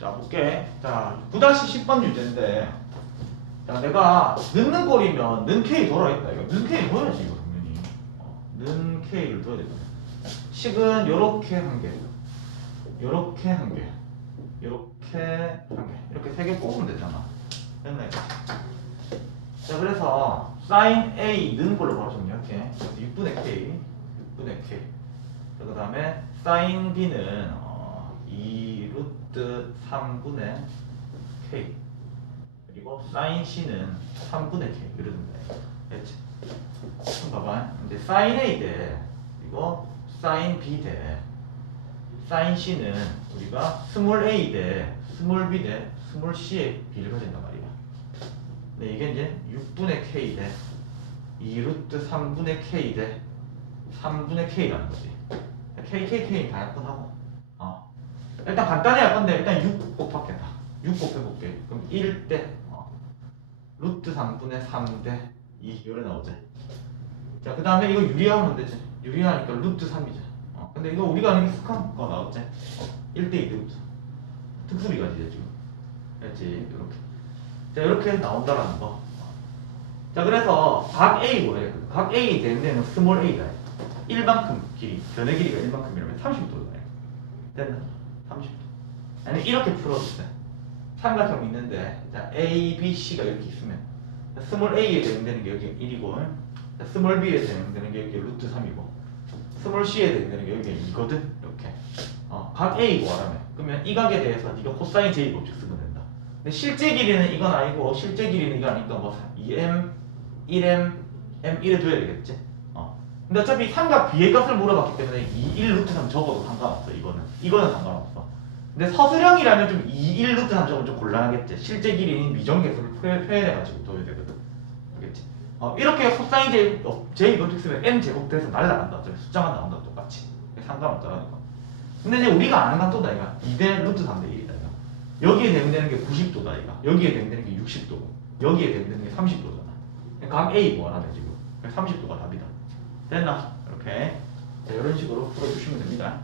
자, 볼게. 자, 9-10번 유제인데, 자, 내가 넣는 꼴이면 는 K 돌아있다. 이거 는 K 넣어야지, 이거 당연히. 어, 는 K를 넣어야 되잖아. 식은 요렇게 한 개, 요렇게 한 개, 요렇게 한 개. 이렇게 세 개 뽑으면 되잖아. 됐나, 이거? 자, 그래서 sin A 는 걸로 바로 정리할게. 그래서 6분의 K, 6분의 K. 자, 그 다음에 sin B는 어, 2 루트 3분의 K. 그리고 sin C는 3분의 K. 이러던데. 됐지? 그럼 봐봐. 이제 sin A 대, 그리고 sin B 대, sin C는 우리가 스몰 a 대 스몰 b 대 스몰 c의 비를 가진단 말이야. 네, 이게 이제 6분의 k 대 2루트 3분의 k 대 3분의 k라는 거지. k, k, k 다 약분하고. 어. 일단 간단히 할 건데 일단 6 곱하겠다. 6 곱해볼게. 그럼 1대 어. 루트 3분의 3대 2 요래 나오지. 자, 그 다음에 이거 유리하면 되지. 유리하니까 루트 3이죠. 어. 근데 이거 우리가 아는 익숙한 거 나왔지. 어. 1대 2 루트. 특수비가지 지금. 알지? 이렇게. 자, 이렇게 나온다라는 거. 자, 그래서 각 A 뭐래? 각 A 되는 데는 스몰 A가 1만큼 길이, 변의 길이가 1만큼이라면 30도잖아요. 됐나? 30도. 아니, 이렇게 풀어주세요. 삼각형 있는데, 자, A, B, C가 이렇게 있으면, 자, 스몰 A에 대응되는 게 여기 1이고, 자, 스몰 B에 대응되는 게 여기 루트 3이고, 스몰 C에 대응되는 게 여기 2거든? 이렇게. 어, 각 A 구하라며. 그러면 이 각에 대해서 네가 코사인 제이 법칙 쓰면 된다. 근데 실제 길이는 이건 아니고 실제 길이는 이거 아니까 뭐 2m, 1m, m 1에 둬야 되겠지. 어. 근데 어차피 삼각 B의 값을 물어봤기 때문에 2, 1 루트 3 적어도 상관없어. 이거는 이거는 상관없어. 근데 서술형이라면 좀 2, 1 루트 3 적으면 좀 곤란하겠지. 실제 길이는 미정계수를 표현, 표현해가지고 둬야 되거든. 알겠지? 어, 이렇게 코사인 제이, 어, 제이 법칙 쓰면 m 제곱돼서 날라간다. 어차피 숫자만 나온다 똑같이. 상관없다라는 거. 근데 이제 우리가 아는 건 또다 이가 2대 루트 3대 1이다 이가 여기에 대응되는 게 90도다 이가 여기에 대응되는 게 60도고 여기에 대응되는 게 30도잖아 각 A 뭐하나 지금 30도가 답이다 됐나? 이렇게 자, 이런 식으로 풀어주시면 됩니다